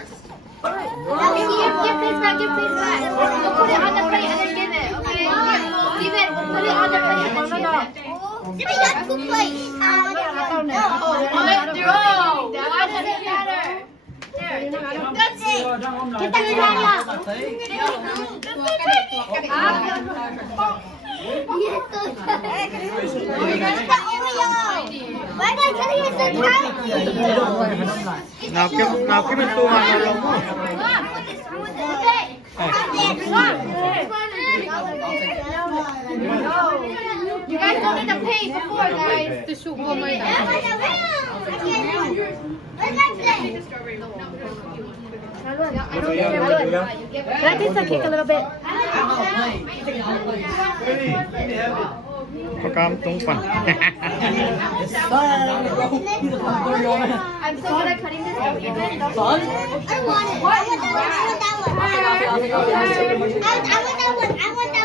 Okay, give face back, give face back. We'll put it on the plate and then give it, okay? Give it, we'll put it on the plate and then give it. Sino yan? Kuplay. Why does it matter? That's it. Kita kilala. Why not tell you so tightly? Napkin ang tunga na lang mo. You guys don't need to pay before, guys. Can I taste the cake a little bit? Pagkamtong pa. I'm so good at cutting this out even. I want it. I want that one. I want that one. I want that one.